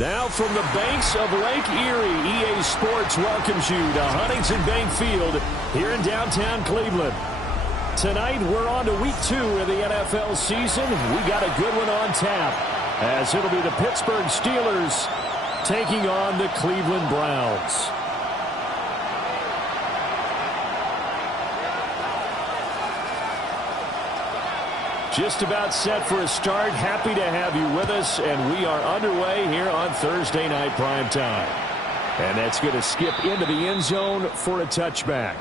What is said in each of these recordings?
Now from the banks of Lake Erie, EA Sports welcomes you to Huntington Bank Field here in downtown Cleveland. Tonight, we're on to week 2 of the NFL season. We got a good one on tap, as it'll be the Pittsburgh Steelers taking on the Cleveland Browns. Just about set for a start. Happy to have you with us, and we are underway here on Thursday Night Primetime. And that's going to skip into the end zone for a touchback.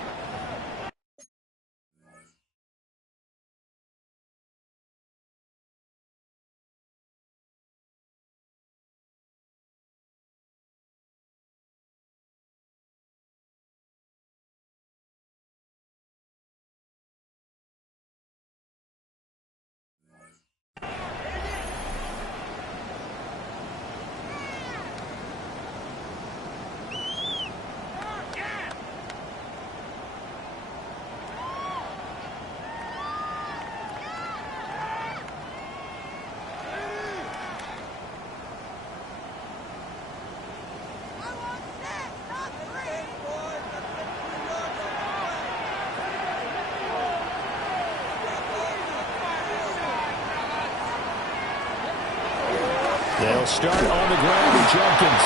They'll start on the ground with Jenkins.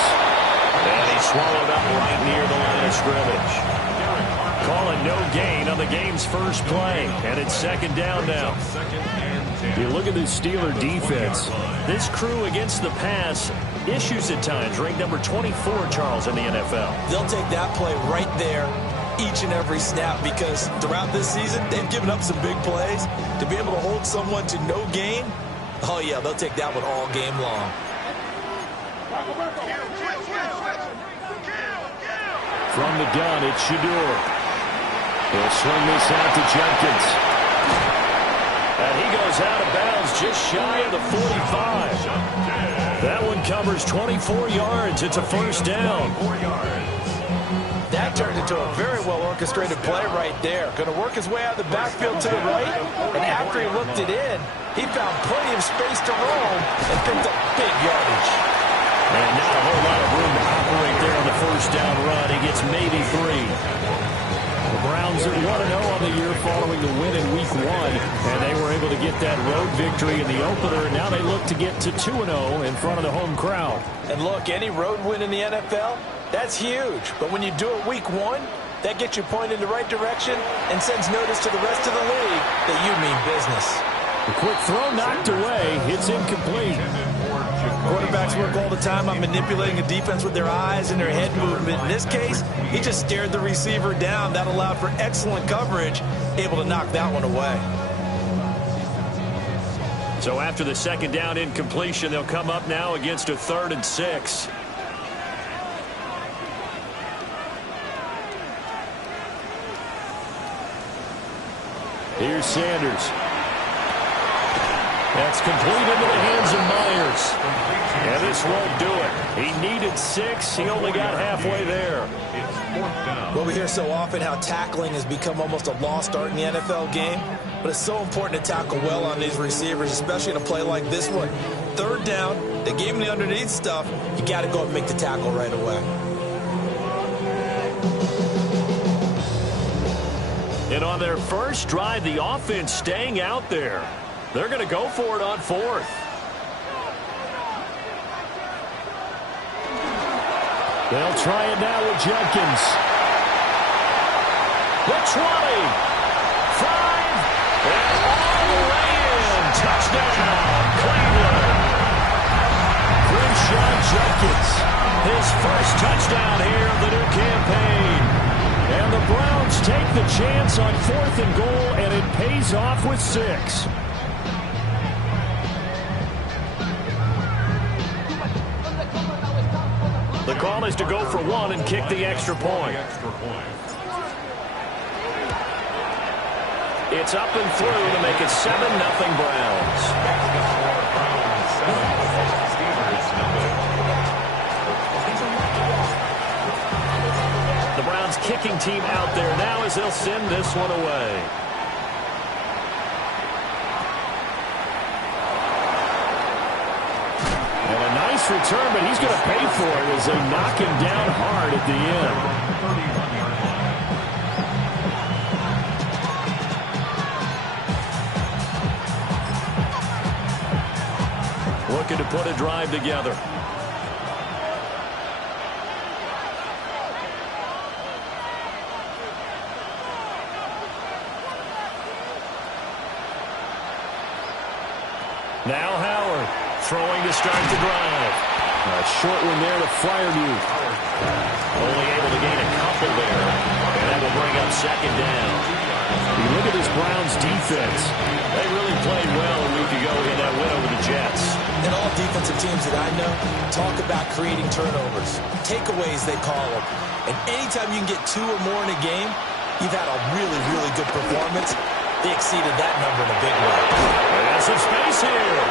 And he's swallowed up right near the line of scrimmage. Calling no gain on the game's first play. And it's second down now. You look at the Steeler defense. This crew against the pass, issues at times. Ranked number 24, Charles, in the NFL. They'll take that play right there each and every snap, because throughout this season, they've given up some big plays. To be able to hold someone to no gain, oh, yeah, they'll take that one all game long. From the gun, it's Shedeur. He'll swing this out to Jenkins. And he goes out of bounds just shy of the 45. That one covers 24 yards. It's a first down. That turned into a very well-orchestrated play right there. Going to work his way out of the backfield to the right, and after he looked it in, he found plenty of space to roam and picked up big yardage. And not a whole lot of room to operate there on the first down run. He gets maybe 3. The Browns are 1-0 on the year following the win in Week 1, and they were able to get that road victory in the opener, and now they look to get to 2-0 in front of the home crowd. And look, any road win in the NFL, that's huge. But when you do it Week 1, that gets you pointed in the right direction and sends notice to the rest of the league that you mean business. The quick throw knocked away. It's incomplete. Quarterbacks work all the time on manipulating a defense with their eyes and their head movement. In this case, he just stared the receiver down. That allowed for excellent coverage, able to knock that one away. So after the second down incompletion, they'll come up now against a 3rd and 6. Here's Sanders. That's complete into the hands of Myers. And this won't do it. He needed 6. He only got halfway there. Well, we hear so often how tackling has become almost a lost art in the NFL game. But it's so important to tackle well on these receivers, especially in a play like this one. 3rd down, they gave him the underneath stuff. You got to go and make the tackle right away. And on their first drive, the offense staying out there. They're going to go for it on 4th. They'll try it now with Jenkins. The 20. 5. And all the way in. Touchdown, Cleveland. Crenshaw Jenkins. His first touchdown here of the new campaign. And the Browns take the chance on 4th and goal, and it pays off with 6. The call is to go for 1 and kick the extra point. It's up and through to make it 7-0 Browns. The Browns kicking team out there now as they'll send this one away. nice return, but he's going to pay for it as they knock him down hard at the end. Looking to put a drive together. Now Howard throwing to start the drive. A short one there to Freiermuth. Only able to gain a couple there. And that will bring up second down. You look at this Browns defense. They really played well a week ago in that win over the Jets. And all defensive teams that I know talk about creating turnovers. Takeaways, they call them. And anytime you can get 2 or more in a game, you've had a really, really good performance. They exceeded that number in a big way. There's some space here.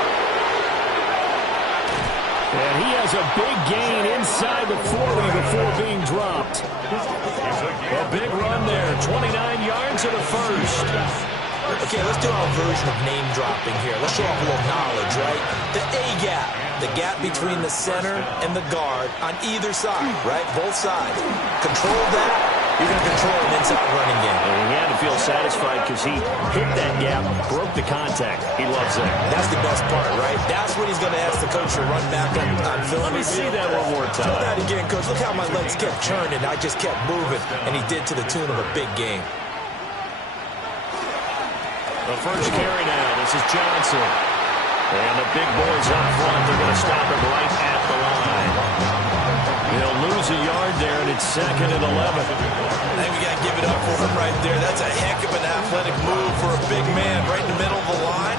And he has a big gain inside the 40 before being dropped. A big run there. 29 yards and a first. Okay, let's do our version of name dropping here. Let's show off a little knowledge, right? The A-gap. The gap between the center and the guard on either side, right? Both sides. Control that. You're going to control an inside running game. And he had to feel satisfied because he hit that gap, broke the contact. He loves that. That's the best part, right? That's what he's going to ask the coach to run back on film. Let me see that one more time. Do that again, coach. Look how my legs kept churning. I just kept moving, and he did to the tune of a big game. The first carry now. This is Johnson. And the big boys up front. They're going to stop him right at the line. He'll lose a yard there, and it's 2nd and 11. I think we got to give it up for him right there. That's a heck of an athletic move for a big man right in the middle of the line.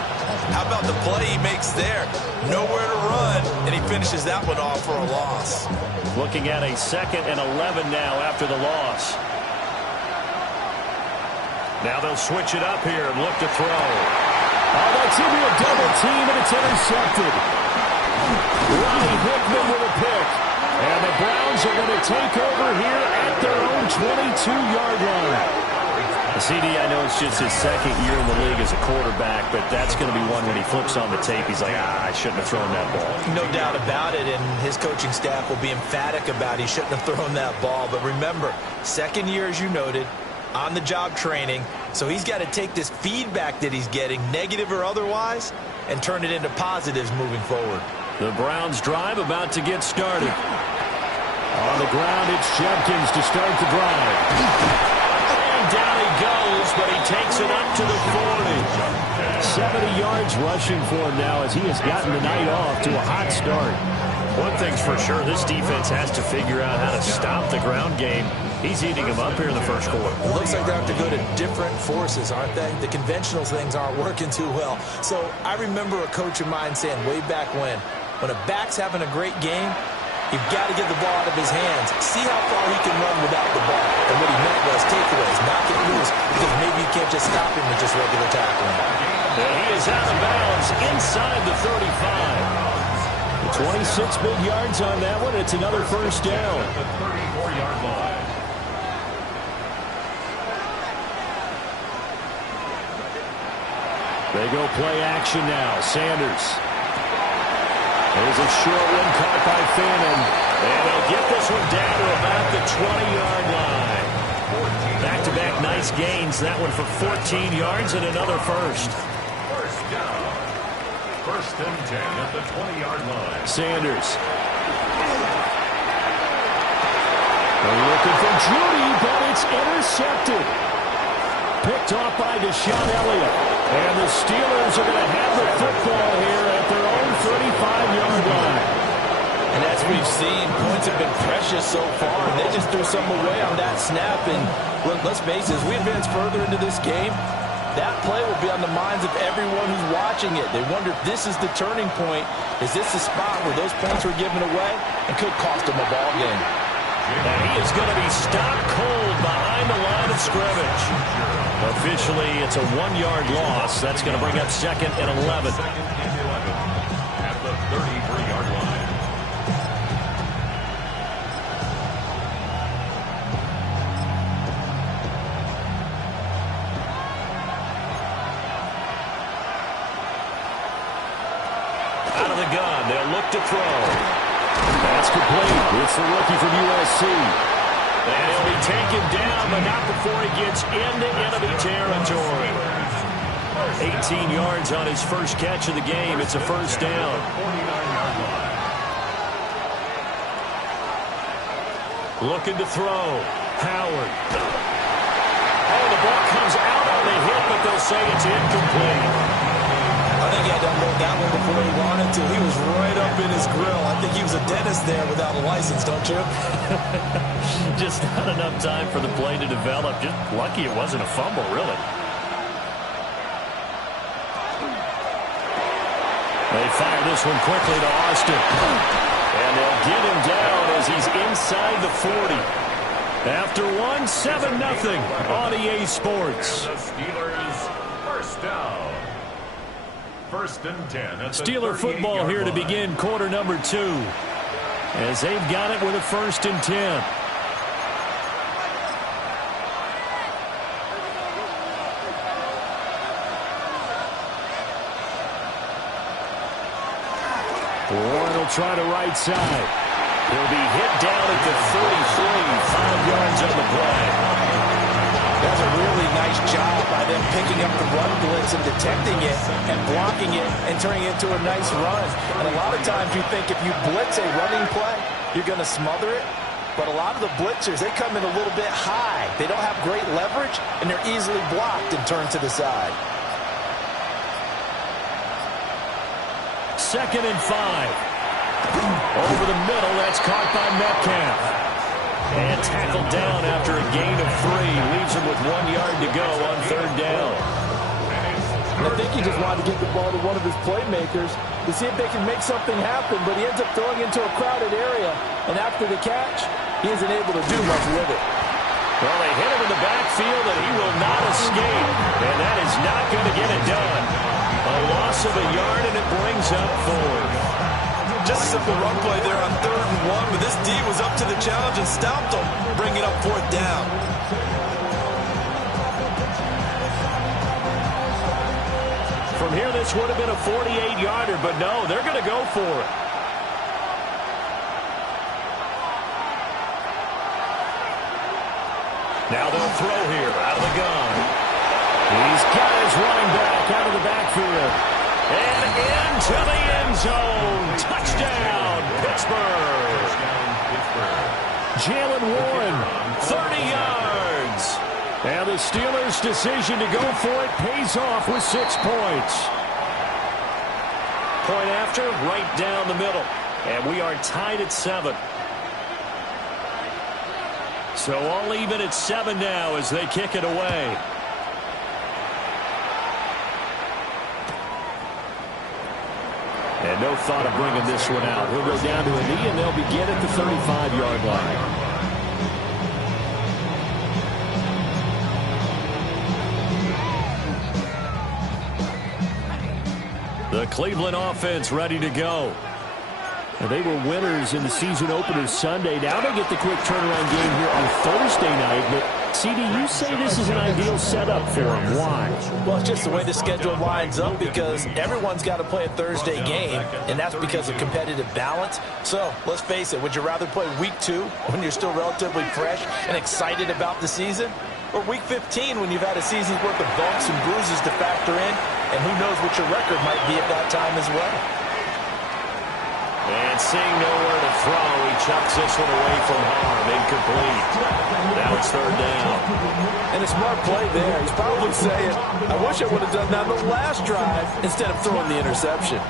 How about the play he makes there? Nowhere to run, and he finishes that one off for a loss. Looking at a 2nd and 11 now after the loss. Now they'll switch it up here and look to throw. Oh, that's into a double team, and it's intercepted. Ronnie Hickman with a pick. And the Browns are going to take over here at their own 22-yard line. The CD, I know it's just his 2nd year in the league as a quarterback, but that's going to be one when he flips on the tape. He's like, I shouldn't have thrown that ball. No doubt about it, and his coaching staff will be emphatic about he shouldn't have thrown that ball. But remember, 2nd year, as you noted, on-the-job training. So he's got to take this feedback that he's getting, negative or otherwise, and turn it into positives moving forward. The Browns drive about to get started. On the ground, it's Judkins to start the drive. And down he goes, but he takes it up to the 40. 70 yards rushing for him now as he has gotten the night off to a hot start. One thing's for sure, this defense has to figure out how to stop the ground game. He's eating them up here in the first quarter. It looks like they have to go to different forces, aren't they? The conventional things aren't working too well. So I remember a coach of mine saying way back when a back's having a great game, you've got to get the ball out of his hands. See how far he can run without the ball. And what he meant was takeaways, knock it loose, because maybe you can't just stop him with just regular tackling. And he is out of bounds inside the 35. 26 big yards on that one. It's another first down. The 34-yard line. They go play action now. Sanders. There's a short one caught by Fannin. And they'll get this one down to about the 20-yard line. Back-to-back nice gains. That one for 14 yards and another first. First down. 1st and 10 at the 20-yard line. Sanders. They're looking for Judy, but it's intercepted. Picked off by Deshaun Elliott. And the Steelers are going to have the football here at their own 35-yard line. And as we've seen, points have been precious so far. And they just threw some away on that snap. And look, let's face it, as we advance further into this game, that play will be on the minds of everyone who's watching it. They wonder if this is the turning point. Is this the spot where those points were given away and could cost them a ball game? And he is going to be stopped cold behind the line of scrimmage. Officially, it's a 1-yard loss. That's going to bring up 2nd and 11. 2nd and 11 at the 33-yard line. Out of the gun, they'll look to throw. That's complete. It's the rookie from USC. And he'll be taken down, but not before he gets into enemy territory. 18 yards on his first catch of the game. It's a first down. Looking to throw. Howard. Oh, the ball comes out on the hit, but they'll say it's incomplete. I think he had to unload that one before he wanted to. He was right up in his grill. I think he was a dentist there without a license, don't you? Just not enough time for the play to develop. Just lucky it wasn't a fumble, really. They fire this one quickly to Austin. And they'll get him down as he's inside the 40. After 7-0 on EA Sports. The Steelers first down. First and 10. Steeler football here to begin quarter number 2. As they've got it with a 1st and 10. Warren will try to right side. He'll be hit down at the 33, 5 yards on the play. That's a really nice job by them picking up the run blitz and detecting it and blocking it and turning it into a nice run. And a lot of times you think if you blitz a running play, you're going to smother it. But a lot of the blitzers, they come in a little bit high. They don't have great leverage, and they're easily blocked and turned to the side. 2nd and 5. Over the middle, that's caught by Metcalf. And tackled down after a gain of 3. Leaves him with 1 yard to go on 3rd down. I think he just wanted to get the ball to one of his playmakers to see if they can make something happen, but he ends up throwing into a crowded area. And after the catch, he isn't able to do much with it. Well, they hit him in the backfield, and he will not escape. And that is not going to get it done. A loss of a yard, and it brings up 4. Just a simple run play there on 3rd and 1, but this D was up to the challenge and stopped him, bringing up 4th down. From here, this would have been a 48-yarder, but no, they're going to go for it. Now they'll throw here out of the gun. He's got his running back out of the backfield. And into the end zone. Touchdown, Pittsburgh. Jaylen Warren, 30 yards. And the Steelers' decision to go for it pays off with 6 points. Point after, right down the middle. And we are tied at 7. So all even at 7 now as they kick it away. And no thought of bringing this one out. He'll go down to a knee, and they'll begin at the 35-yard line. The Cleveland offense ready to go. And they were winners in the season opener Sunday. Now they get the quick turnaround game here on Thursday night. But, CD, you say this is an ideal setup for them. Why? Well, it's just the way the schedule lines up because everyone's got to play a Thursday game, and that's because of competitive balance. So, let's face it, would you rather play week 2 when you're still relatively fresh and excited about the season? Or week 15 when you've had a season's worth of bumps and bruises to factor in, and who knows what your record might be at that time as well. And seeing nowhere to throw, he chucks this one away from harm. Incomplete. Now it's 3rd down. And a smart play there. He's probably saying, I wish I would have done that on the last drive instead of throwing the interception.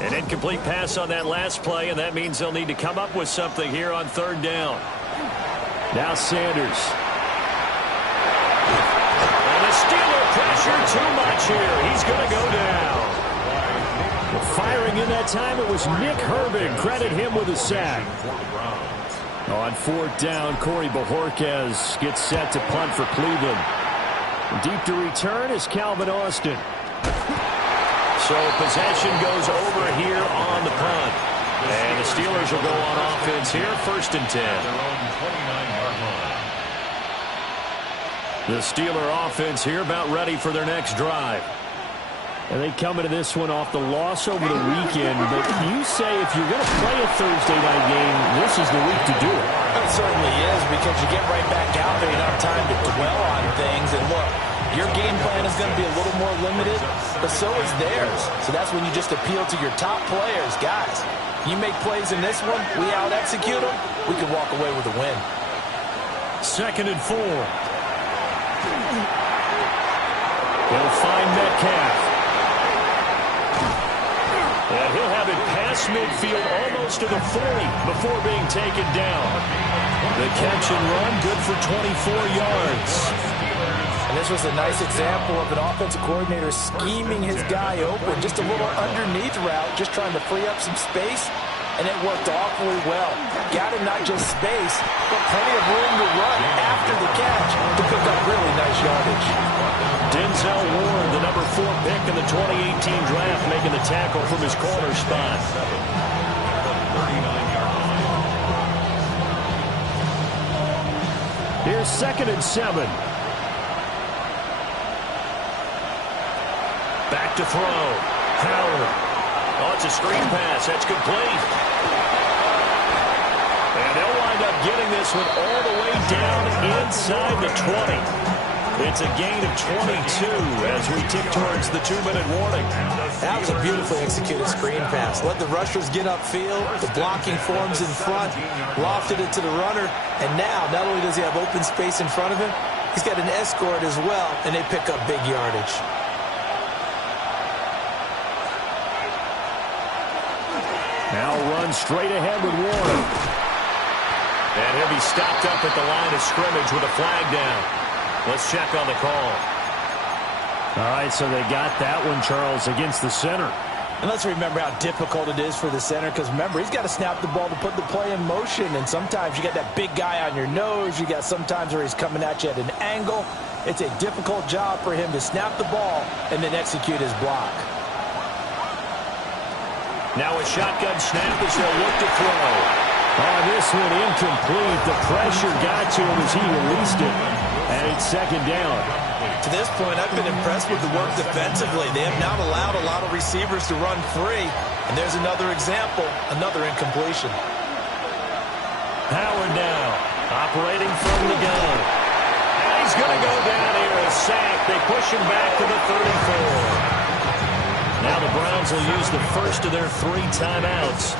An incomplete pass on that last play, and that means they'll need to come up with something here on 3rd down. Now Sanders. And the Steeler pressure too much here. He's going to go down. Firing in that time, it was Nick Herbig. Credit him with a sack. On 4th down, Corey Bojorquez gets set to punt for Cleveland. Deep to return is Calvin Austin. So possession goes over here on the punt. And the Steelers will go on offense here, 1st and 10. The Steeler offense here about ready for their next drive. And they come into this one off the loss over the weekend. But you say if you're going to play a Thursday night game, this is the week to do it. It certainly is, because you get right back out there. You don't have time to dwell on things. And look, your game plan is going to be a little more limited, but so is theirs. So that's when you just appeal to your top players. Guys, you make plays in this one, we out-execute them, we can walk away with a win. 2nd and 4. He'll find Metcalf. And he'll have it past midfield almost to the 40 before being taken down. The catch and run, good for 24 yards. And this was a nice example of an offensive coordinator scheming his guy open. Just a little underneath route, just trying to free up some space, and it worked awfully well. Got him not just space, but plenty of room to run after the catch to pick up really nice yardage. Denzel Ward, the number 4 pick in the 2018 draft, making the tackle from his corner spot. Here's 2nd and 7. Back to throw. Howard. Oh, it's a screen pass. That's complete. And they'll wind up getting this one all the way down inside the 20. It's a gain of 22 as we tick towards the 2-minute warning. That was a beautifully executed screen pass. Let the rushers get upfield. The blocking forms in front. Lofted it to the runner. And now, not only does he have open space in front of him, he's got an escort as well, and they pick up big yardage. Now run straight ahead with Warren. And he'll be stopped up at the line of scrimmage with a flag down. Let's check on the call. All right, so they got that one, Charles, against the center. And let's remember how difficult it is for the center, because remember, he's got to snap the ball to put the play in motion, and sometimes you got that big guy on your nose. You got sometimes where he's coming at you at an angle. It's a difficult job for him to snap the ball and then execute his block. Now a shotgun snap as they'll look to throw. Oh, this one incomplete. The pressure got to him as he released it. And it's 2nd down. To this point, I've been impressed with the work defensively. They have not allowed a lot of receivers to run free. And there's another example, another incompletion. Howard now, operating from the gun. And he's going to go down here, a sack. They push him back to the 34. Now the Browns will use the first of their 3 timeouts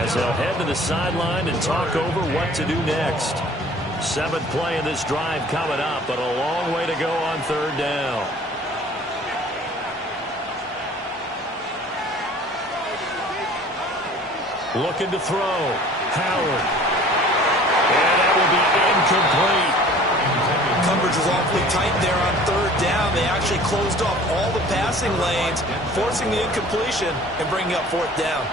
as they'll head to the sideline and talk over what to do next. 7th play of this drive coming up, but a long way to go on 3rd down. Looking to throw. Howard. And that will be incomplete. Coverage was awfully tight there on 3rd down. They actually closed off all the passing lanes, forcing the incompletion and bringing up 4th down.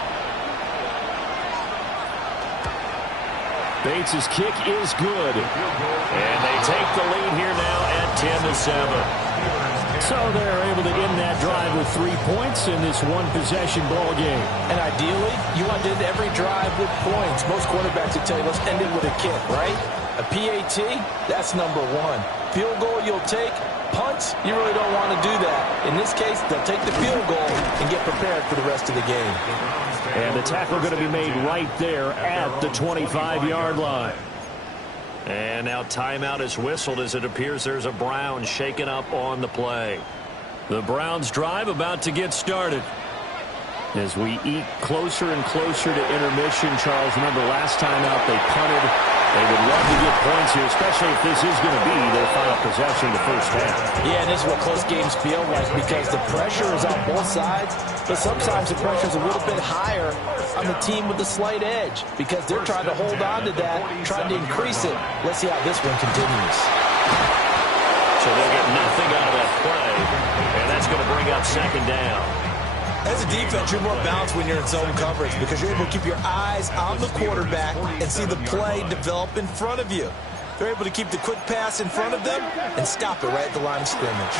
Bates' kick is good. And they take the lead here now at 10-7. So they're able to end that drive with 3 points in this one-possession ball game. And ideally, you want to end every drive with points. Most quarterbacks will tell you, let's end it with a kick, right? A PAT, that's number 1. Field goal you'll take. Punts, you really don't want to do that. In this case, they'll take the field goal and get prepared for the rest of the game. And the tackle going to be made right there at the 25-yard line. And now timeout is whistled as it appears there's a Browns shaken up on the play. The Browns drive about to get started. As we eat closer and closer to intermission, Charles, remember last time out they punted. They would love to get points here, especially if this is going to be their final possession of the first half. Yeah, and this is what close games feel like because the pressure is on both sides, but sometimes the pressure is a little bit higher on the team with the slight edge because they're trying to hold on to that, trying to increase it. Let's see how this one continues. So they'll get nothing out of that play, and that's going to bring up 2nd down. As a defense, you're more balanced when you're in zone coverage because you're able to keep your eyes on the quarterback and see the play develop in front of you. They're able to keep the quick pass in front of them and stop it right at the line of scrimmage.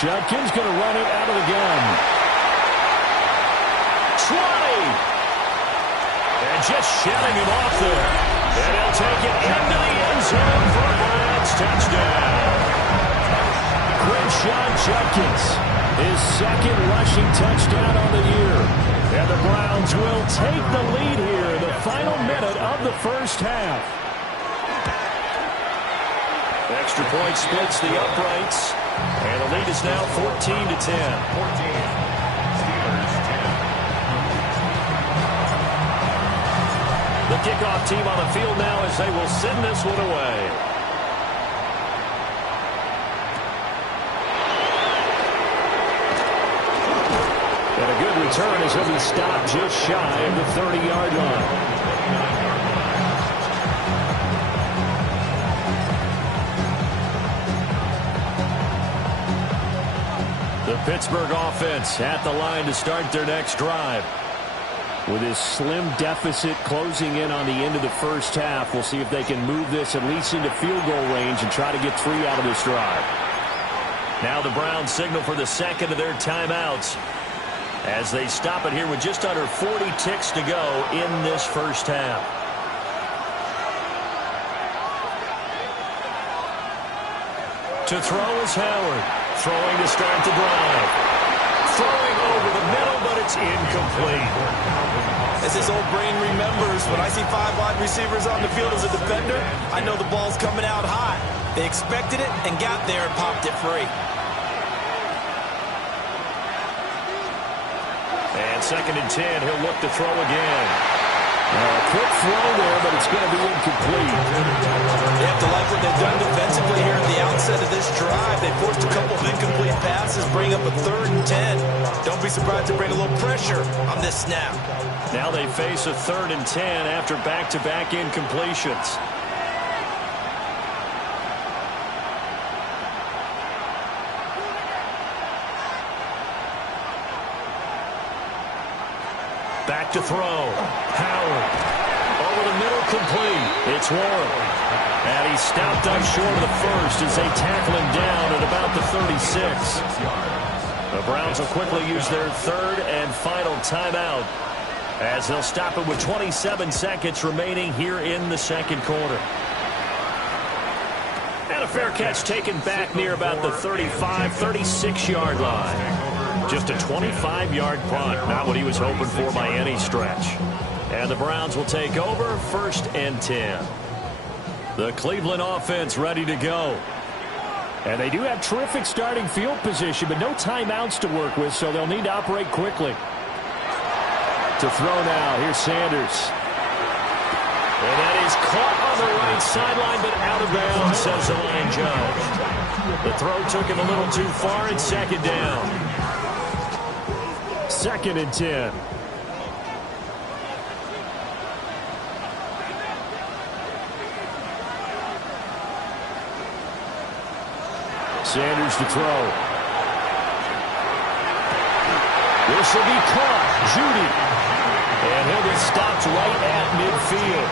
Judkins going to run it out of the gun. 20! And just shoving him off there. And he'll take it into the end zone for a Browns touchdown. Quinshon Judkins, his second rushing touchdown on the year. And the Browns will take the lead here in the final minute of the first half. Extra point splits the uprights. And the lead is now 14-10. 14. The kickoff team on the field now as they will send this one away. And a good return as he'll be stopped just shy of the 30-yard line. The Pittsburgh offense at the line to start their next drive. With his slim deficit closing in on the end of the first half, we'll see if they can move this at least into field goal range and try to get 3 out of this drive. Now the Browns signal for the second of their timeouts as they stop it here with just under 40 ticks to go in this first half. To throw is Howard. Throwing to start the drive. Throwing over the middle, but it's incomplete. As his old brain remembers, when I see 5 wide receivers on the field as a defender, I know the ball's coming out high. They expected it and got there and popped it free. And 2nd and 10, he'll look to throw again. A quick throw there, but it's going to be incomplete. They have to like what they've done defensively here at the outset of this drive. They forced a couple of incomplete passes, bring up a 3rd and 10. Don't be surprised to bring a little pressure on this snap. Now they face a 3rd and 10 after back-to-back incompletions. Back to throw. Howard. Over the middle, complete. It's Warren. And he's stopped up short of the first as they tackle him down at about the 36. The Browns will quickly use their 3rd and final timeout as they'll stop it with 27 seconds remaining here in the second quarter. And a fair catch taken back near about the 35, 36-yard line. Just a 25-yard punt, not what he was hoping for by any stretch. And the Browns will take over 1st and 10. The Cleveland offense ready to go. And they do have terrific starting field position, but no timeouts to work with, so they'll need to operate quickly. To throw now, here's Sanders. And that is caught on the right sideline, but out of bounds, says the line judge. The throw took him a little too far, and 2nd down. 2nd and 10. Sanders to throw. This will be caught. Judy. And he'll be stopped right at midfield.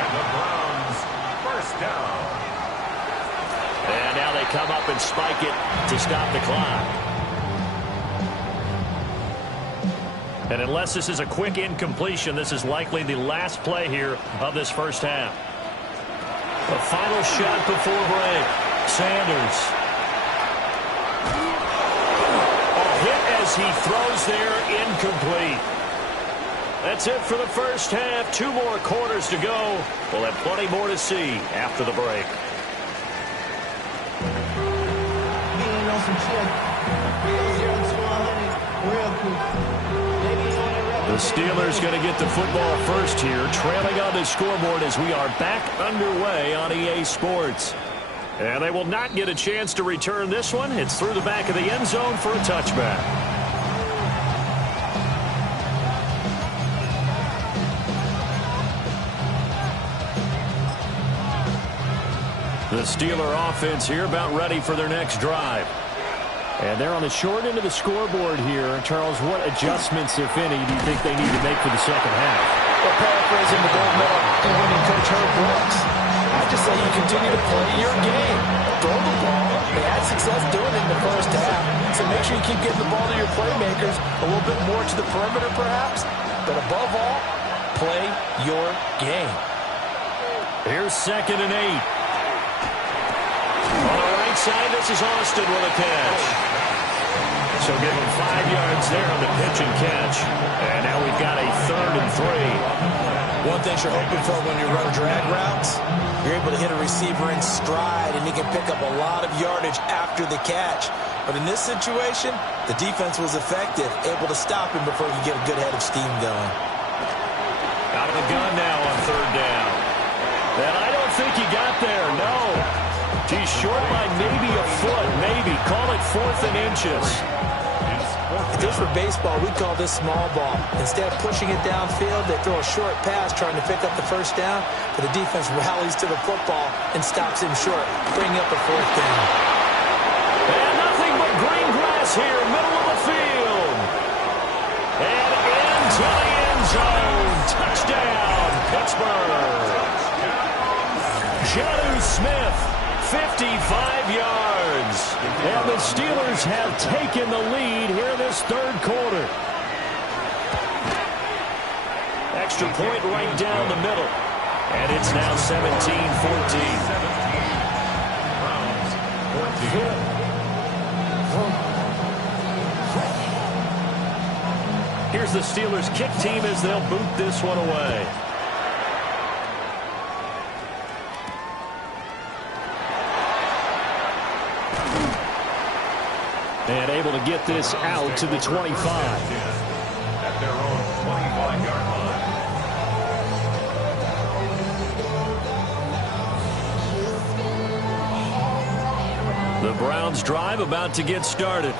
And the Browns, 1st down. And now they come up and spike it to stop the clock. And unless this is a quick incompletion, this is likely the last play here of this first half. The final shot before break. Sanders. A hit as he throws there, incomplete. That's it for the first half. 2 more quarters to go. We'll have plenty more to see after the break. The Steelers going to get the football first here, trailing on the scoreboard as we are back underway on EA Sports. And they will not get a chance to return this one. It's through the back of the end zone for a touchback. The Steeler offense here about ready for their next drive. And they're on the short end of the scoreboard here. Charles, what adjustments, if any, do you think they need to make for the second half? Well, paraphrasing the gold medal winning coach Herb Brooks, I just say you continue to play your game. Throw the ball. They had success doing it in the first half, so make sure you keep getting the ball to your playmakers a little bit more to the perimeter perhaps, but above all, play your game. Here's 2nd and 8. On the right side, this is Austin with a catch. So give him 5 yards there on the pitch and catch. And now we've got a 3rd and 3. One thing you're hoping for when you run drag routes, you're able to hit a receiver in stride, and he can pick up a lot of yardage after the catch. But in this situation, the defense was effective, able to stop him before he get a good head of steam going. Out of the gun now on 3rd down. And I don't think he got there, no. He's short by maybe a foot, maybe. Call it 4th and inches. If this were baseball, we'd call this small ball. Instead of pushing it downfield, they throw a short pass trying to pick up the 1st down, but the defense rallies to the football and stops him short, bringing up a 4th down. And nothing but green grass here, middle of the field. And into the end zone. Touchdown, Pittsburgh. Jonnu Smith, 55 yards. And the Steelers have taken the lead here in this 3rd quarter. Extra point right down the middle. And it's now 17-14. Here's the Steelers kick team as they'll boot this one away. And able to get this out to the 25. At their own 25-yard line. The Browns drive about to get started.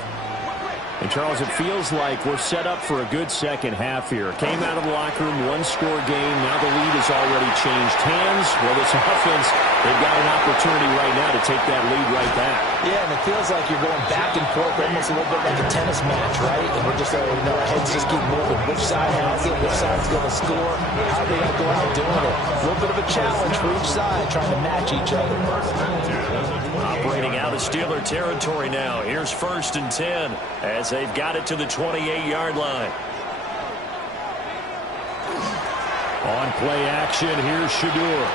And, Charles, it feels like we're set up for a good second half here. Came out of the locker room, one-score game. Now the lead has already changed hands. Well, this offense, they've got an opportunity right now to take that lead right back. Yeah, and it feels like you're going back and forth, almost a little bit like a tennis match, right? And we're just, our heads just keep moving. Which side has it? Which side's going to score? How are they going to go out doing it? A little bit of a challenge for each side, trying to match each other. Operating out of Steeler territory now. Here's 1st and 10 as they've got it to the 28-yard line. On play action, here's Shedeur.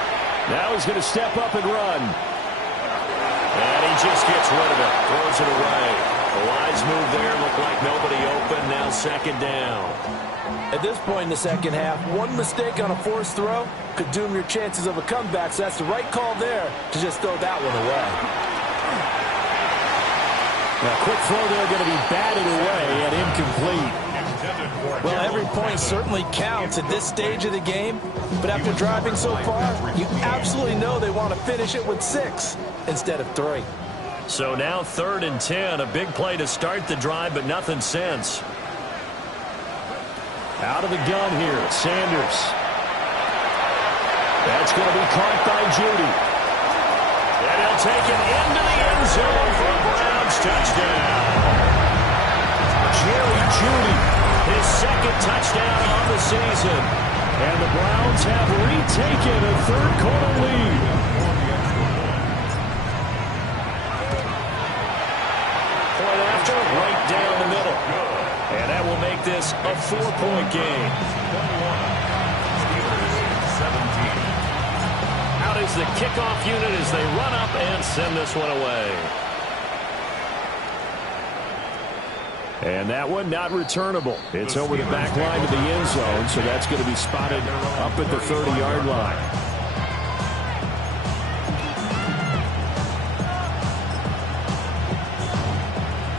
Now he's going to step up and run. And he just gets rid of it. Throws it away. A wise move there. Looked like nobody open. Now 2nd down. At this point in the second half, one mistake on a forced throw could doom your chances of a comeback, so that's the right call there to just throw that one away. Now, quick throw there going to be batted away and incomplete. Well, every point certainly counts at this stage of the game, but after driving so far, you absolutely know they want to finish it with 6 instead of 3. So now 3rd and 10, a big play to start the drive, but nothing since. Out of the gun here, Sanders. That's going to be caught by Jeudy. And he'll take it into the end zone for a Browns touchdown. Jerry Jeudy, his 2nd touchdown on the season. And the Browns have retaken a 3rd quarter lead. Point after, right down the middle. And that will make this a 4-point game. 17. Out is the kickoff unit as they run up and send this one away. And that one not returnable. It's over the back line to the end zone, so that's going to be spotted up at the 30-yard line.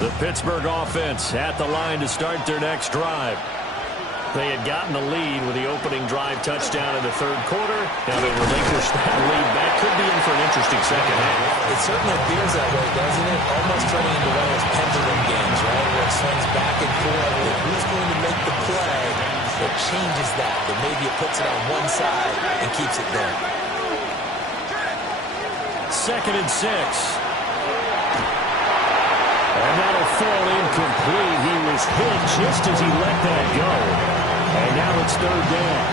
The Pittsburgh offense at the line to start their next drive. They had gotten the lead with the opening drive touchdown in the 3rd quarter. Now they relinquished that lead. That could be in for an interesting second half. It certainly appears that way, doesn't it? Almost turning into one of those pendulum games, right? Where it swings back and forth. And who's going to make the play that changes that? That maybe it puts it on one side and keeps it there. 2nd and 6. And that'll fall incomplete. He was hit just as he let that go. And now it's 3rd down.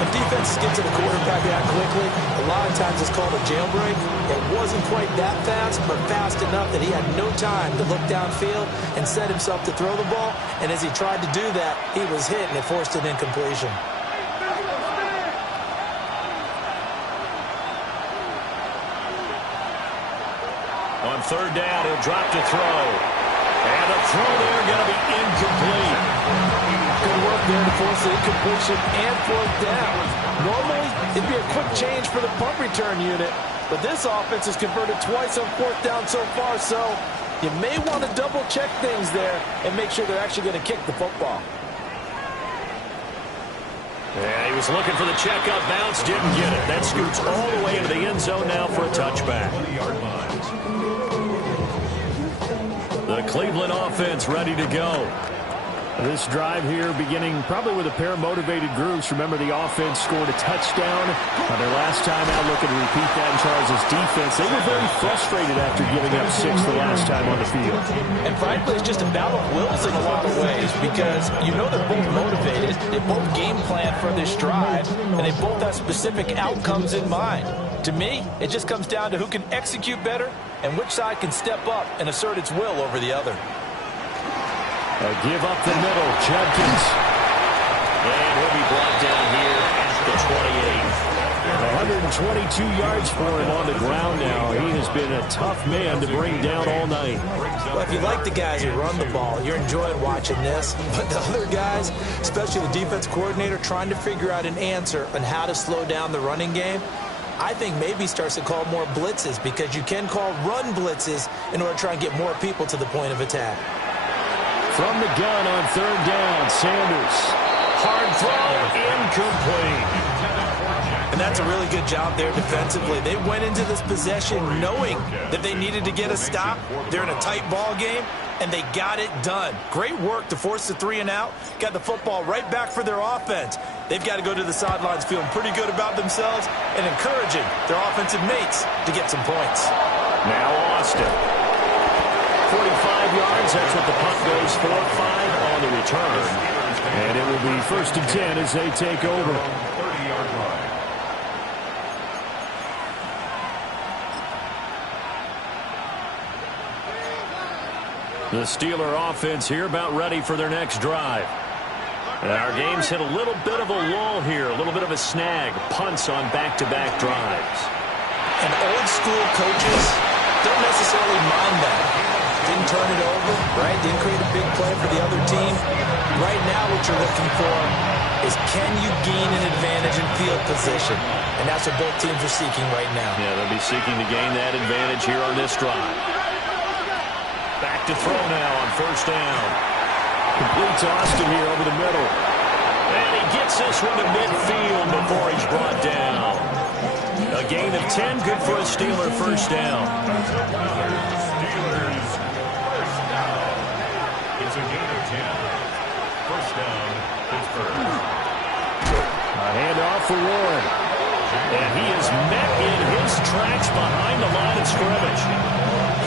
When defenses get to the quarterback that quickly, a lot of times it's called a jailbreak. It wasn't quite that fast, but fast enough that he had no time to look downfield and set himself to throw the ball. And as he tried to do that, he was hit and it forced an incompletion. On third down, he'll drop to throw. And the throw there going to be incomplete. Good work there to force the incompletion and fourth down. Normally, it'd be a quick change for the punt return unit, but this offense has converted twice on fourth down so far, so you may want to double-check things there and make sure they're actually going to kick the football. Yeah, he was looking for the checkup bounce, didn't get it. That scoots all the way into the end zone now for a touchback. The Cleveland offense ready to go. This drive here beginning probably with a pair of motivated groups. Remember, the offense scored a touchdown on their last time out. Looking to repeat that in Charles' defense. They were very frustrated after giving up 6 the last time on the field. And frankly, it's just a battle of wills in a lot of ways because you know they're both motivated. They both game plan for this drive, and they both have specific outcomes in mind. To me, it just comes down to who can execute better and which side can step up and assert its will over the other. Give up the middle, Judkins. And he'll be brought down here at the 28. 122 yards for him on the ground now. He has been a tough man to bring down all night. Well, if you like the guys who run the ball, you're enjoying watching this. But the other guys, especially the defense coordinator, trying to figure out an answer on how to slow down the running game, I think maybe starts to call more blitzes because you can call run blitzes in order to try and get more people to the point of attack. From the gun on third down, Sanders. Hard throw, incomplete. And that's a really good job there defensively. They went into this possession knowing that they needed to get a stop. They're in a tight ball game, and they got it done. Great work to force the 3 and out. Got the football right back for their offense. They've got to go to the sidelines feeling pretty good about themselves and encouraging their offensive mates to get some points. Now Austin. 45 yards, that's what the punt goes for. 5 on the return. And it will be 1st and 10 as they take over. 30-yard line. The Steeler offense here about ready for their next drive. And our game's hit a little bit of a lull here, a little bit of a snag. Punts on back-to-back drives. And old-school coaches don't necessarily mind that. Didn't turn it over, right? Didn't create a big play for the other team. Right now what you're looking for is can you gain an advantage in field position? And that's what both teams are seeking right now. Yeah, they'll be seeking to gain that advantage here on this drive. Back to throw now on 1st down. Completes Austin here over the middle. And he gets this one to midfield before he's brought down. A gain of 10, good for a Steeler 1st down. Steelers first down. It's a gain of 10. 1st down, Pittsburgh. A handoff for Warren. And he is met in his tracks behind the line of scrimmage.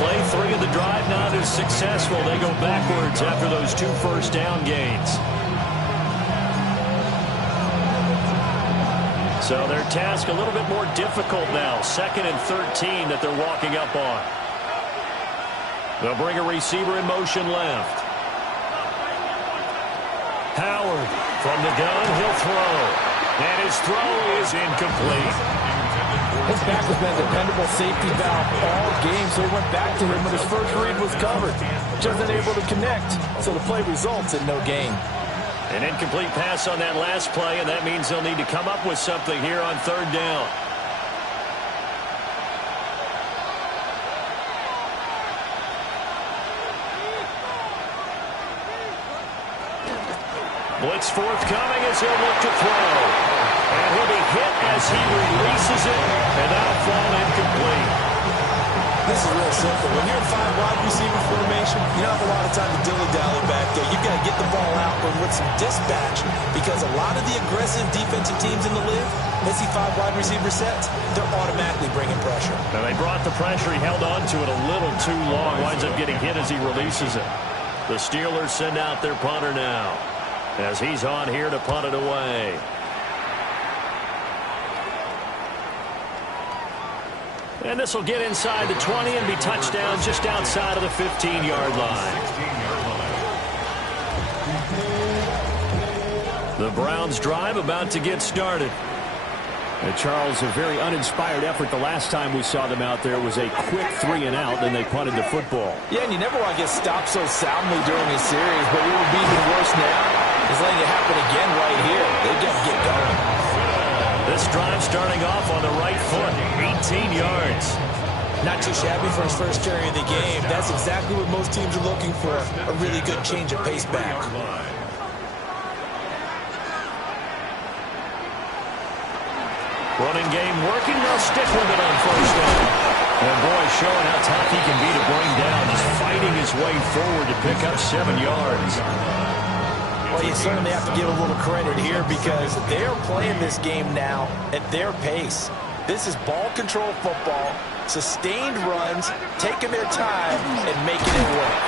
Play 3 of the drive not as successful. They go backwards after those 2 1st down gains. So their task a little bit more difficult now. 2nd and 13 that they're walking up on. They'll bring a receiver in motion left. Howard from the gun, he'll throw. And his throw is incomplete. His back has been a dependable safety valve all game, so he went back to him when his first read was covered. Just unable to connect, so the play results in no gain. An incomplete pass on that last play, and that means they'll need to come up with something here on 3rd down. Blitz forthcoming as he'll look to throw. And he'll be hit as he releases it, and that'll fall incomplete. This is real simple. When you're in 5 wide receiver formation, you don't have a lot of time to dilly-dally back there. You've got to get the ball out with some dispatch because a lot of the aggressive defensive teams in the league, they see 5 wide receiver sets, they're automatically bringing pressure. Now they brought the pressure. He held on to it a little too long. Winds up getting hit as he releases it. The Steelers send out their punter now as he's on here to punt it away. And this will get inside the 20 and be touchdown just outside of the 15-yard line. The Browns drive about to get started. Charles, a very uninspired effort the last time we saw them out there. Was a quick 3 and out, then they punted the football. Yeah, and you never want to get stopped so soundly during a series, but what would be even worse now is letting it happen again right here. They've got to get going. This drive starting off on the right foot, 18 yards. Not too shabby for his first carry of the game. That's exactly what most teams are looking for, a really good change of pace back. Running game working. They'll stick with it on first down. And boy, showing how tough he can be to bring down. Just fighting his way forward to pick up 7 yards. Well, you certainly have to give a little credit here because they're playing this game now at their pace. This is ball control football, sustained runs, taking their time, and making it work.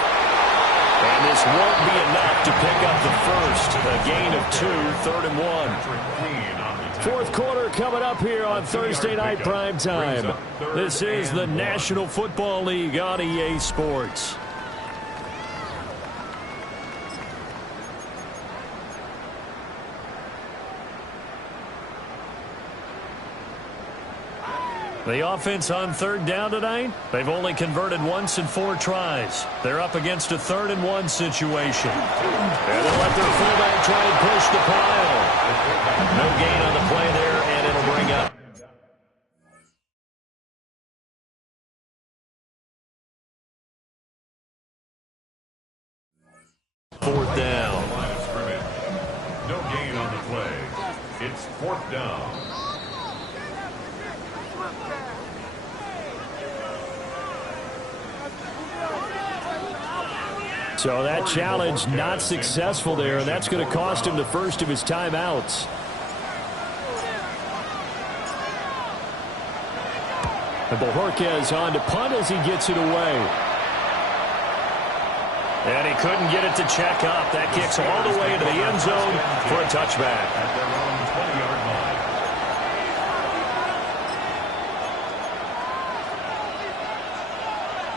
And this won't be enough to pick up the first. A gain of 2, 3rd and 1. Fourth quarter coming up here on Thursday Night Primetime. This is the National Football League on EA Sports. The offense on 3rd down tonight, they've only converted once in 4 tries. They're up against a 3rd and 1 situation. And they'll let their fullback try and push the pile. No gain on the play there, and it'll bring up. Fourth down. No gain on the play. It's 4th down. So that challenge not successful there, and that's going to cost him the first of his timeouts. And Bojorquez on to punt as he gets it away. And he couldn't get it to check up. That kicks all the way into the end zone for a touchback. At their own 20-yard line.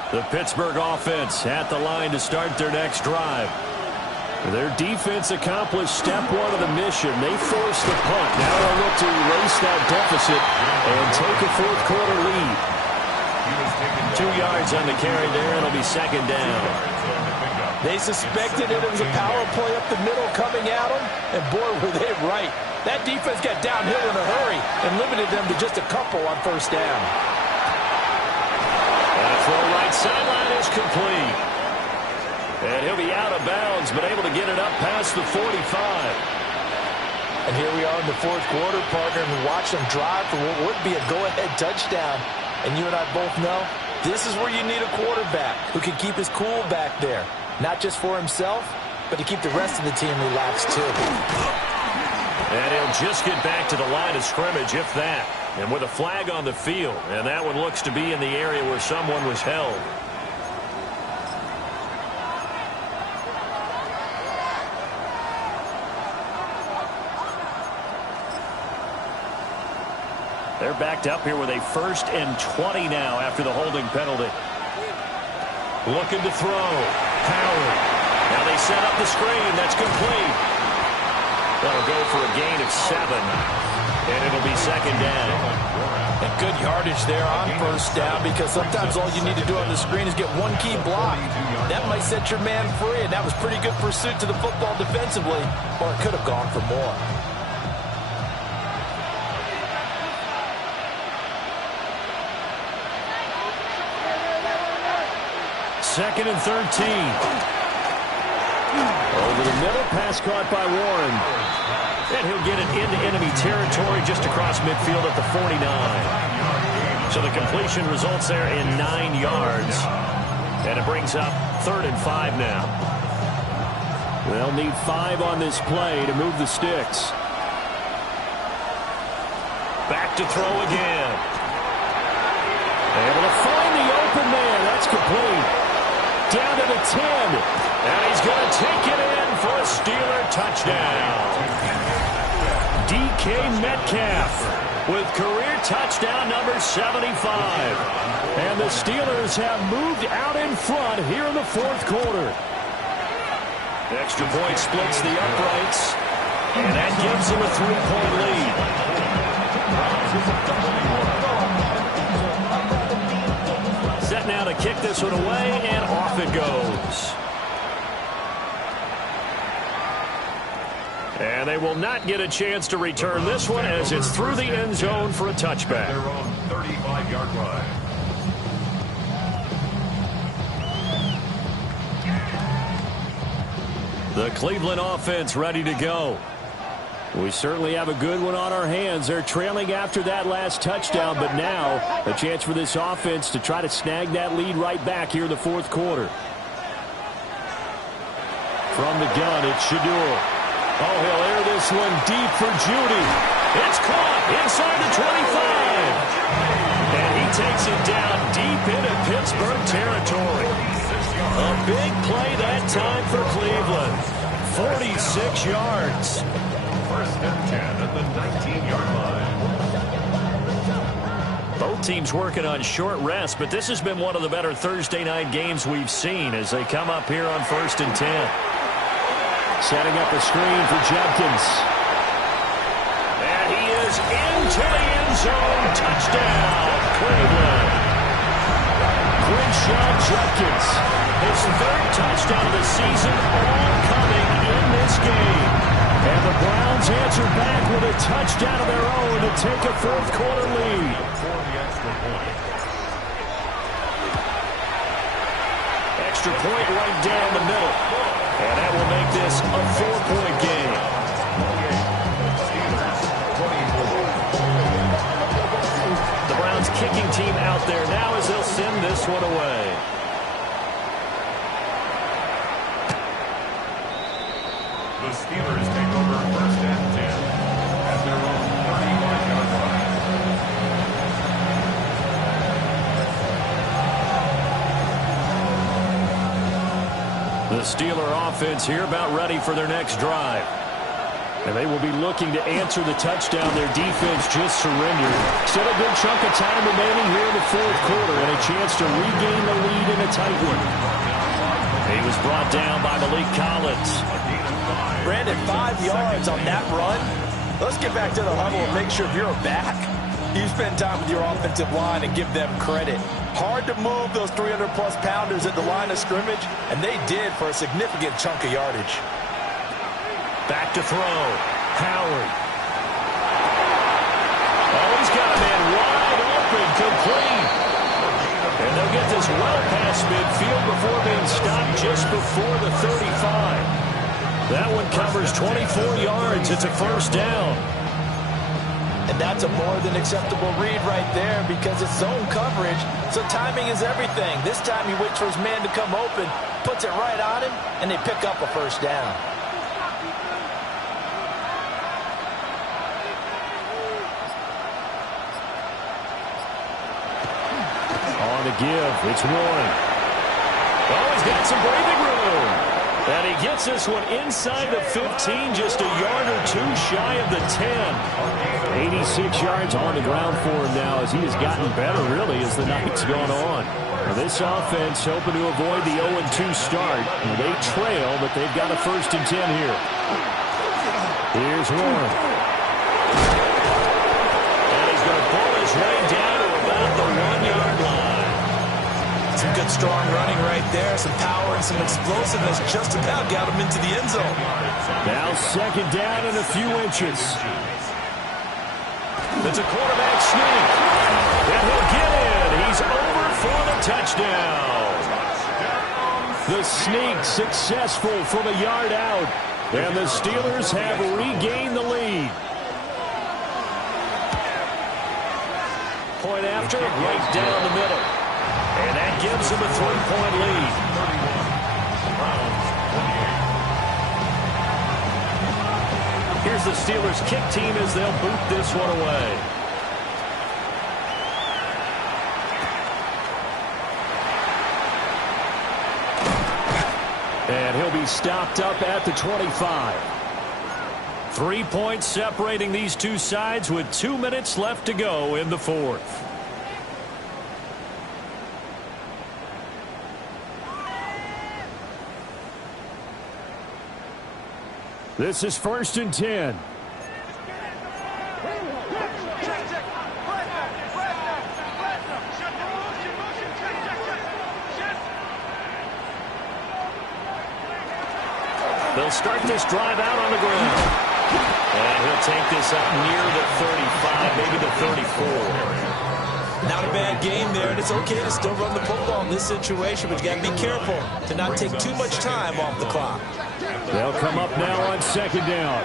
The Pittsburgh offense at the line to start their next drive. Their defense accomplished step 1 of the mission. They forced the punt. Now they'll look to erase that deficit and take a fourth quarter lead. 2 yards on the carry there. It'll be 2nd down. They suspected it was a power play up the middle coming at them, and boy, were they right. That defense got downhill in a hurry and limited them to just a couple on first down. And a throw right sideline is complete. And he'll be out of bounds, but able to get it up past the 45. And here we are in the fourth quarter, partner, and watch them drive for what would be a go-ahead touchdown. And you and I both know this is where you need a quarterback who can keep his cool back there. Not just for himself, but to keep the rest of the team relaxed too. And he'll just get back to the line of scrimmage, if that. And with a flag on the field. And that one looks to be in the area where someone was held. They're backed up here with a 1st and 20 now after the holding penalty. Looking to throw. Howard. Now they set up the screen. That's complete. That'll go for a gain of 7. And it'll be 2nd down. And good yardage there on first down because sometimes all you need to do on the screen is get one key block. That might set your man free, and that was pretty good pursuit to the football defensively, or it could have gone for more. Second and 13. Over the middle, pass caught by Warren. And he'll get it into enemy territory just across midfield at the 49. So the completion results there in 9 yards. And it brings up 3rd and 5 now. They'll need 5 on this play to move the sticks. Back to throw again. Able to find the open man. That's complete. Down to the 10. And he's going to take it in for a Steeler touchdown. DK Metcalf with career touchdown number 75. And the Steelers have moved out in front here in the fourth quarter. Extra point splits the uprights, and that gives them a 3-point lead. Set now to kick this one away, and off it goes. And they will not get a chance to return this one as it's through the end zone for a touchback. Their own 35-yard line. The Cleveland offense ready to go. We certainly have a good one on our hands. They're trailing after that last touchdown, but now a chance for this offense to try to snag that lead right back here in the fourth quarter. From the gun, it's Shedeur. Oh, he'll air this one deep for Judy. It's caught inside the 25. And he takes it down deep into Pittsburgh territory. A big play that time for Cleveland. 46 yards. First and 10 at the 19-yard line. Both teams working on short rest, but this has been one of the better Thursday night games we've seen as they come up here on 1st and 10. Setting up a screen for Judkins. And he is into the end zone. Touchdown, Cleveland. Crenshaw Judkins. His third touchdown of the season, all coming in this game. And the Browns answer back with a touchdown of their own to take a fourth quarter lead. For the extra point. Extra point right down the middle. And that will make this a 4-point game. The Browns kicking team out there now as they'll send this one away. The Steelers take over first and 10 at their own 31-yard line. The Steeler offense here about ready for their next drive. And they will be looking to answer the touchdown their defense just surrendered. Still a good chunk of time remaining here in the fourth quarter and a chance to regain the lead in a tight one. He was brought down by Malik Collins. Brandon, 5 yards on that run. Let's get back to the huddle and make sure if you're back, you spend time with your offensive line and give them credit. Hard to move those 300-plus pounders at the line of scrimmage, and they did for a significant chunk of yardage. Back to throw. Howard. Oh, he's got a man wide open, complete. And they'll get this well past midfield before being stopped just before the 35. That one covers 24 yards. It's a first down. And that's a more than acceptable read right there because it's zone coverage, so timing is everything. This time he waits for his man to come open, puts it right on him, and they pick up a first down. On the give, it's Warren. Oh, he's got some breathing room. And he gets this one inside the 15, just a yard or two shy of the 10. 86 yards on the ground for him now as he has gotten better, really, as the night's gone on. Now, this offense hoping to avoid the 0-2 start. They trail, but they've got a 1st and 10 here. Here's Warren. And he's going to pull his way down to about the 1-yard line. Some good strong running right there, some power and some explosiveness just about got him into the end zone. Now 2nd down and a few inches. It's a quarterback sneak. And he'll get in. He's over for the touchdown. The sneak successful from a yard out. And the Steelers have regained the lead. Point after, right down the middle. And that gives them a 3-point lead. Here's the Steelers kick team as they'll boot this one away. And he'll be stopped up at the 25. 3 points separating these two sides with 2 minutes left to go in the fourth. This is 1st and 10. They'll start this drive out on the ground. And he'll take this up near the 35, maybe the 34. Not a bad game there, and it's okay to still run the football in this situation, but you got to be careful to not take too much time off the clock. They'll come up now on 2nd down.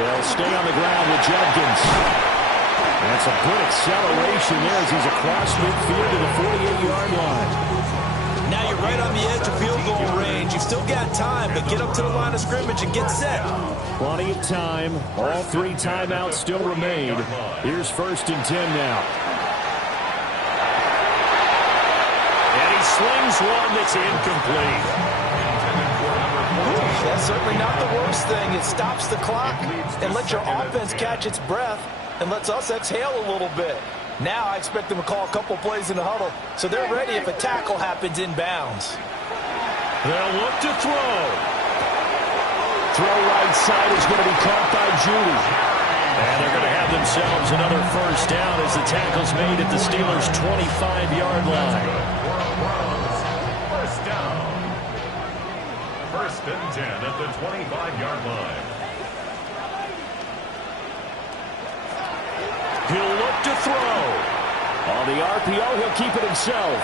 They'll stay on the ground with Judkins. That's a good acceleration there as he's across midfield to the 48-yard line. Now you're right on the edge of field goal range. You've still got time, but get up to the line of scrimmage and get set. Plenty of time. All 3 timeouts still remain. Here's 1st and 10 now. And he slings one that's incomplete. That's certainly not the worst thing. It stops the clock and lets your offense catch its breath and lets us exhale a little bit. Now I expect them to call a couple plays in the huddle, so they're ready if a tackle happens inbounds. They'll look to throw. Throw right side is going to be caught by Judy. And they're going to have themselves another 1st down as the tackle's made at the Steelers' 25-yard line. 1st down. 1st and 10 at the 25-yard line. He'll look to throw. On the RPO, he'll keep it himself.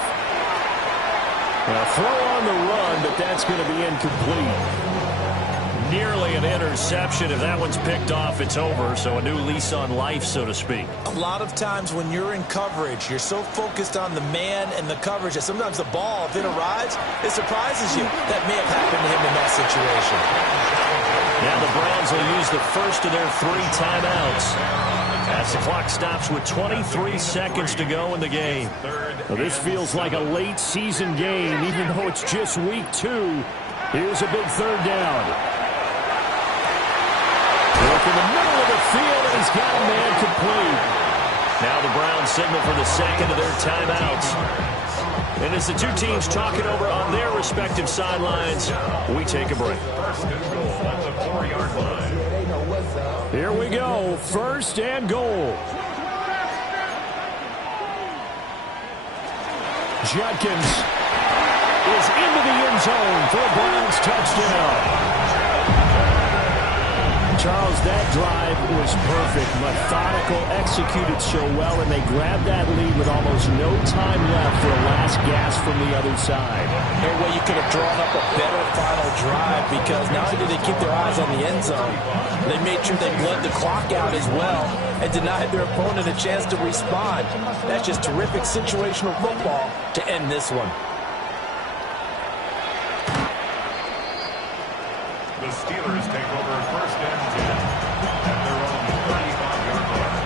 A throw on the run, but that's going to be incomplete. Nearly an interception. If that one's picked off, it's over. So a new lease on life, so to speak. A lot of times when you're in coverage, you're so focused on the man and the coverage that sometimes the ball, if it arrives, it surprises you. That may have happened to him in that situation. Now the Browns will use the first of their 3 timeouts as the clock stops with 23 seconds to go in the game. Well, this feels like a late season game, even though it's just week 2. Here's a big 3rd down. Look in the middle of the field, and he's got a man complete. Now the Browns signal for the second of their timeouts. And as the two teams talk it over on their respective sidelines, we take a break. 1st and goal at the 4-yard line. Here we go, 1st and goal. Judkins is into the end zone for a Browns touchdown. Charles, that drive was perfect, methodical, executed so well, and they grabbed that lead with almost no time left for a last gasp from the other side. No way you could have drawn up a better final drive, because not only did they keep their eyes on the end zone, they made sure they bled the clock out as well and denied their opponent a chance to respond. That's just terrific situational football to end this one. The Steelers take over 1st and 10 at their own 35-yard line.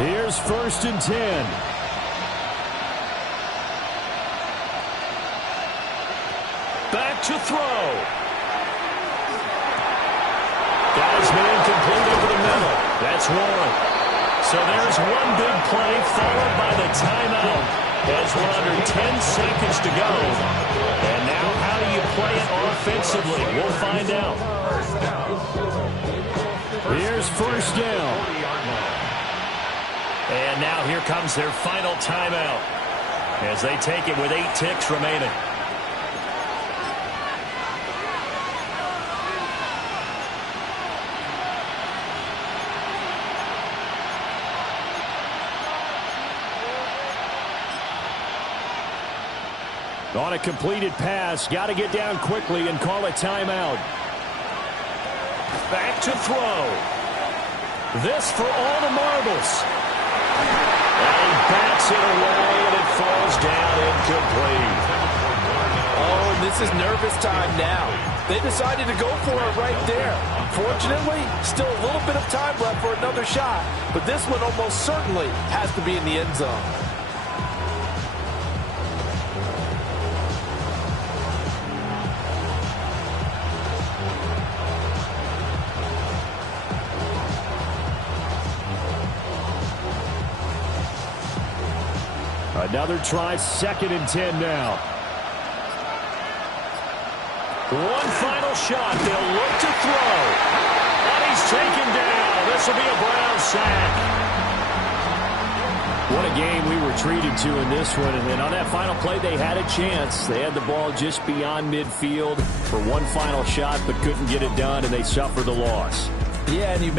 Here's 1st and 10. Back to throw. Got his man complete over the middle. That's one. So there's one big play followed by the timeout as we're under 10 seconds to go. And now how do you play it offensively? We'll find out. Here's 1st down. And now here comes their final timeout as they take it with 8 ticks remaining. On a completed pass, got to get down quickly and call a timeout. Back to throw. This for all the marbles. And he backs it away, and it falls down incomplete. Oh, in This is nervous time now. They decided to go for it right there. Fortunately, still a little bit of time left for another shot, but this one almost certainly has to be in the end zone. Another try, 2nd and 10 now. One final shot. They'll look to throw. And he's taken down. This will be a Brown sack. What a game we were treated to in this one. And then on that final play, they had a chance. They had the ball just beyond midfield for one final shot, but couldn't get it done, and they suffered the loss. Yeah, and you mentioned